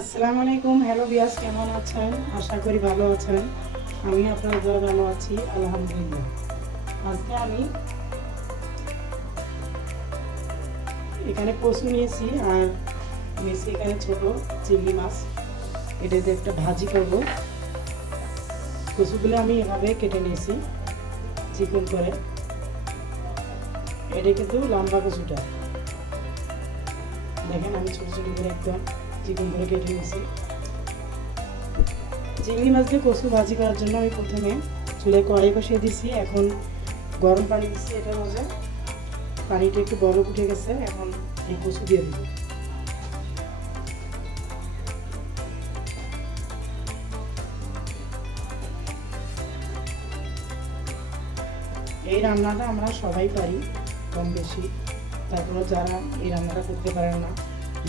আসসালামু আলাইকুম। হ্যালো বিয়াস, কেমন আছেন? আশা করি ভালো আছেন। আমি আপনাদের দ্বারা ভালো আছি, আলহামদুলিল্লাহ। আজকে আমি এখানে কচু নিয়েছি আর নিয়েছি এখানে ছোট চিংড়ি মাছ। এটাতে একটা ভাজি করব। কচুগুলো আমি এভাবে কেটে নিয়েছি চিকন করে। এটা কিন্তু লম্বা কচুটা, দেখেন আমি ছোট ছোট করে একদম চিকন করে কেটে নিয়েছি। চিংড়ি মাছ দিয়ে কচু ভাজি করার জন্য আমি প্রথমে চুলায় কড়াই বসিয়ে দিছি। এখন গরম পানি দিচ্ছি, এটার মধ্যে পানিটা একটু বরফ উঠে গেছে। এখন এই কচু দিয়ে দিব। এই রান্নাটা আমরা সবাই পারি কম বেশি, তারপরে যারা এই রান্নাটা করতে পারেন না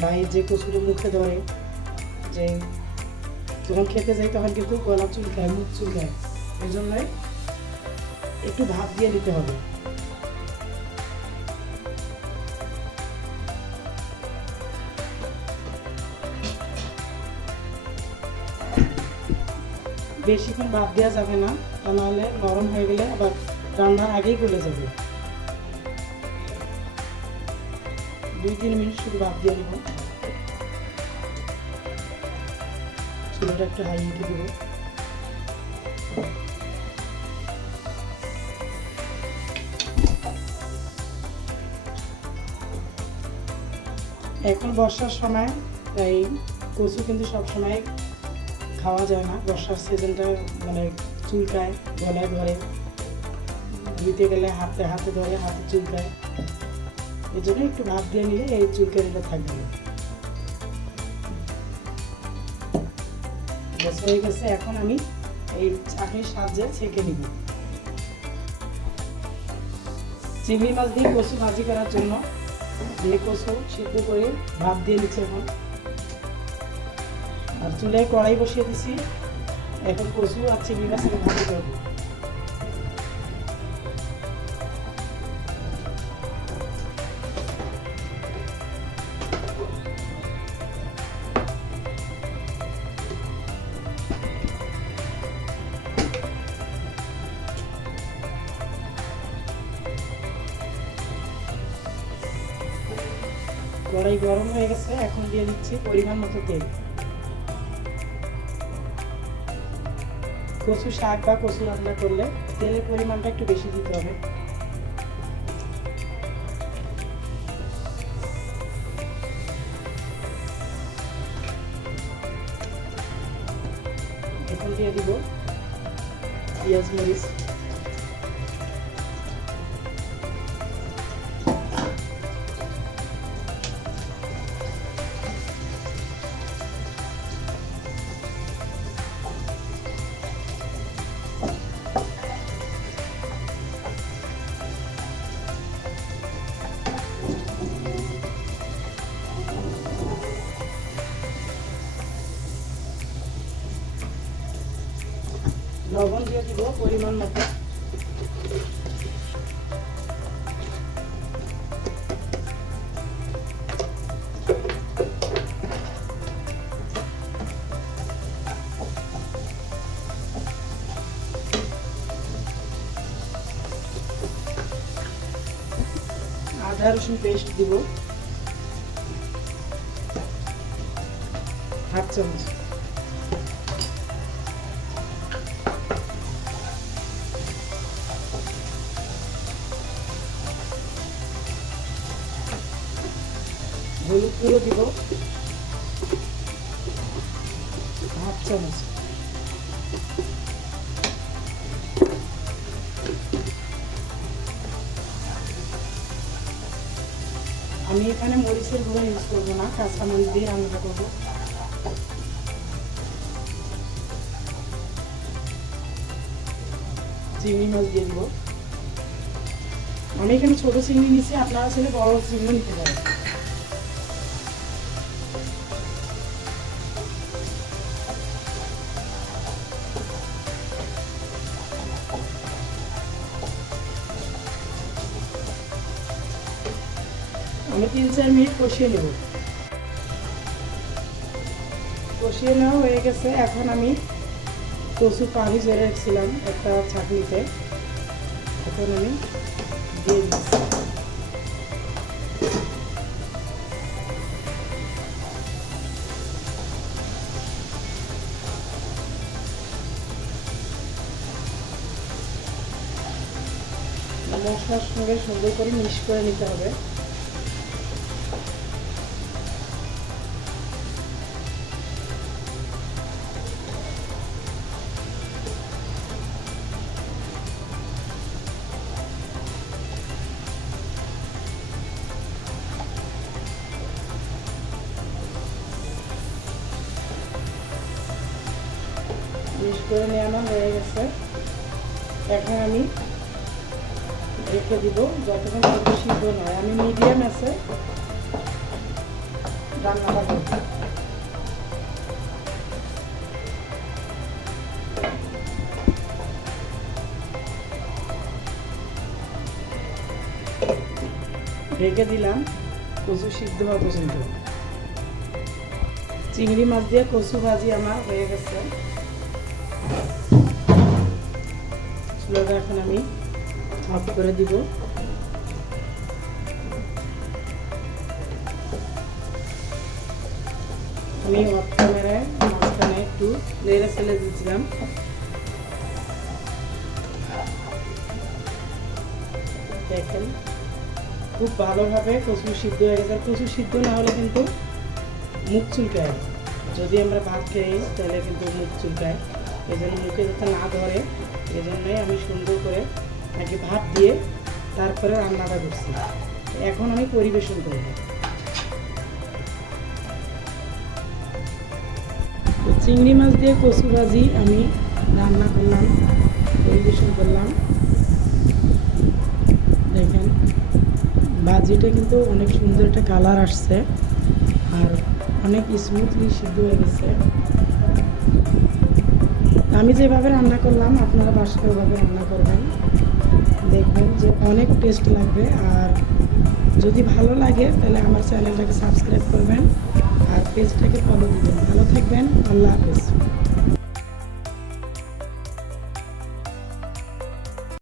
বা এই যে কচুটা মুখে ধরে, যে যখন খেতে যাই তখন কিন্তু গলা চুলকায়, মুখ চুলকায়, এই জন্যই একটু ভাপ দিয়ে দিতে হবে। বেশিক্ষণ ভাপ দেওয়া যাবে না, তা নাহলে নরম হয়ে গেলে আবার রান্নার আগেই গলে যাবে। 2-3 মিনিট শুধু ভাপ দিয়ে দেবো। চুলাটা একটু হাই হিটে দেবো। এখন বর্ষার সময়, তাই কচু কিন্তু সবসময় খাওয়া যায় না। বর্ষার সিজনটা মানে চুলকায়, গলায় ধরে, ধুইতে গেলে হাতে হাতে ধরে, হাতে চুলকায়। এই জন্য একটু ভাপ দিয়ে নিলে এই চুলকানিটা থাকবে না। ব্যাস হয়ে গেছে। এখন আমি এই চাটনির সাহায্যে ছেঁকে নিব। চিংড়ি মাছ দিয়ে কচু ভাজি করার জন্য দিয়ে কচু সিদ্ধ করে ভাপ দিয়ে নিচ্ছি এখন। আর চুলায় কড়াই বসিয়ে দিছি। এখন কচু আর চিংড়ি মাছ ভাজি করবো। কড়াই গরম হয়ে গেছে, এখন দিয়ে দিচ্ছি পরিমাণ মতো তেল। কচু শাক বা কচু রান্না করলে তেলের পরিমাণটা একটু বেশি দিতে হবে। এখন দিয়ে দিব পেঁয়াজ মরিচ, লবণ দিয়ে দিব পরিমাণ মতো। আদা রসুন পেস্ট দিব হাফ চামচ। হলুদ গুঁড়ো দিব হাফ চামচ। আমি এখানে মরিচের গুঁড়ো ইউজ করবো না, কাঁচা মরিচ দিয়ে রান্নাটা করবো। চিংড়ি মাছ দিয়ে দিব। আমি এখানে ছোট চিংড়ি নিচ্ছি, আপনারা ছেলে বড় চিংড়ি নিতে পারেন। আমি 3-4 মিনিট কষিয়ে নেব। কষিয়ে নেওয়া হয়ে গেছে। এখন আমি কচু পানি ঝেড়ে রেখেছিলাম একটা ছাঁকনিতে, এখন আমি দিয়ে দিচ্ছি। মশলার সঙ্গে সুন্দর করে মিক্স করে নিতে হবে। মিক্স করে নেওয়া হয়ে গেছে। এখন আমি রেখে দিব যতক্ষণ কচু সিদ্ধ নয়। আমি মিডিয়াম আছে রান্নাটা করব। ঢেকে দিলাম কচু সিদ্ধ হওয়া পর্যন্ত। চিংড়ি মাছ দিয়ে কচু ভাজি আমার হয়ে গেছে। চুলাটা এখন আমি অফ করে দিব। আমি অফ ক্যামেরায় মাঝখানে একটু নেড়ে ফেলে দিয়েছিলাম। দেখেন খুব ভালোভাবে কচু সিদ্ধ হয়ে গেছে। কচু সিদ্ধ না হলে কিন্তু মুখ চুলকায়, যদি আমরা ভাত খাই তাহলে কিন্তু মুখ চুলকায়, এই জন্য মুখে যাতে না ধরে এই জন্যই আমি সুন্দর করে নাকি ভাত দিয়ে তারপরে রান্নাটা করছি। এখন আমি পরিবেশন করব। চিংড়ি মাছ দিয়ে কচু ভাজি আমি রান্না করলাম, পরিবেশন করলাম। দেখেন ভাজিটা কিন্তু অনেক সুন্দর একটা কালার আসছে আর অনেক স্মুথলি সিদ্ধ হয়ে গেছে। আমি যেভাবে রান্না করলাম আপনারা বাসায় ওভাবে রান্না করবেন, দেখবেন যে অনেক টেস্ট লাগবে। আর যদি ভালো লাগে তাহলে আমার চ্যানেলটাকে সাবস্ক্রাইব করবেন আর পেজটাকে ফলো দিবেন। ভালো থাকবেন, আল্লাহ হাফেজ।